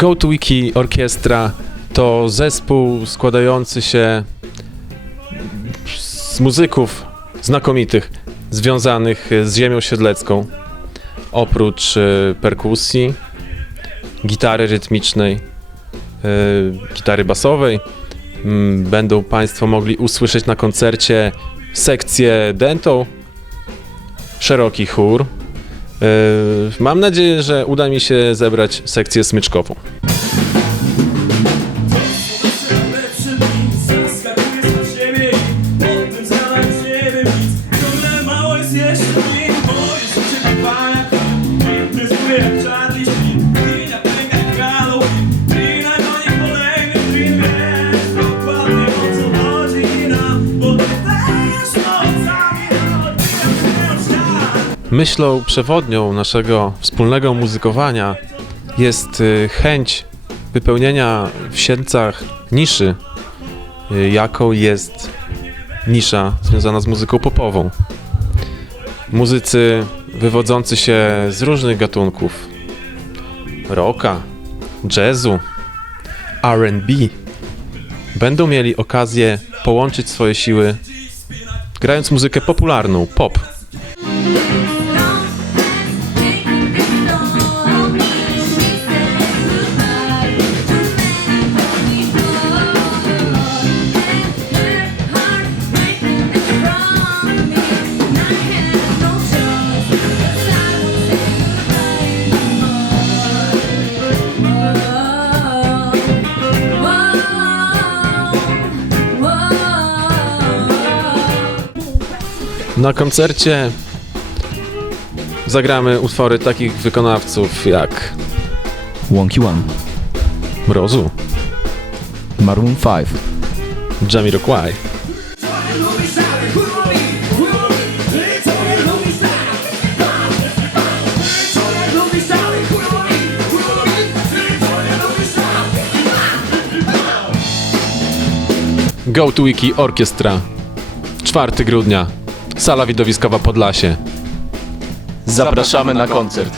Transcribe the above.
Go to Wiki Orkiestra to zespół składający się z muzyków znakomitych związanych z ziemią siedlecką. Oprócz e, perkusji, gitary rytmicznej, e, gitary basowej, będą Państwo mogli usłyszeć na koncercie sekcję dentą, szeroki chór. E, Mam nadzieję, że uda mi się zebrać sekcję smyczkową. Nic, Myślą przewodnią naszego wspólnego muzykowania jest y, chęć wypełnienia w Siedlcach niszy, y, jaką jest nisza związana z muzyką popową. Muzycy wywodzący się z różnych gatunków rocka, jazzu, R&B będą mieli okazję połączyć swoje siły grając muzykę popularną, pop. Na koncercie zagramy utwory takich wykonawców jak Wonky One, Mrozu, Maroon 5, Jamiroquai, Go to Wiki Orkiestra. 4 grudnia Sala widowiskowa Podlasie Zapraszamy na koncert.